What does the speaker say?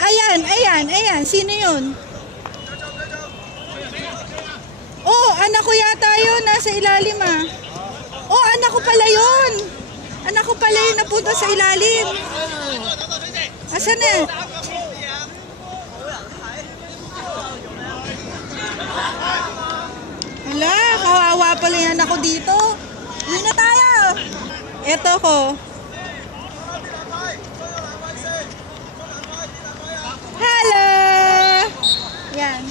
Ayan, ayan, ayan. Sino yun? Oh, anak ko yata yun. Nasa ilalim ah. Oh, anak ko pala yun. Anak ko pala yun napunta sa ilalim. Asan na? Hala, kawawa pala yung anak ko dito. Hindi na tayo. Eto ko. Hello! Yan.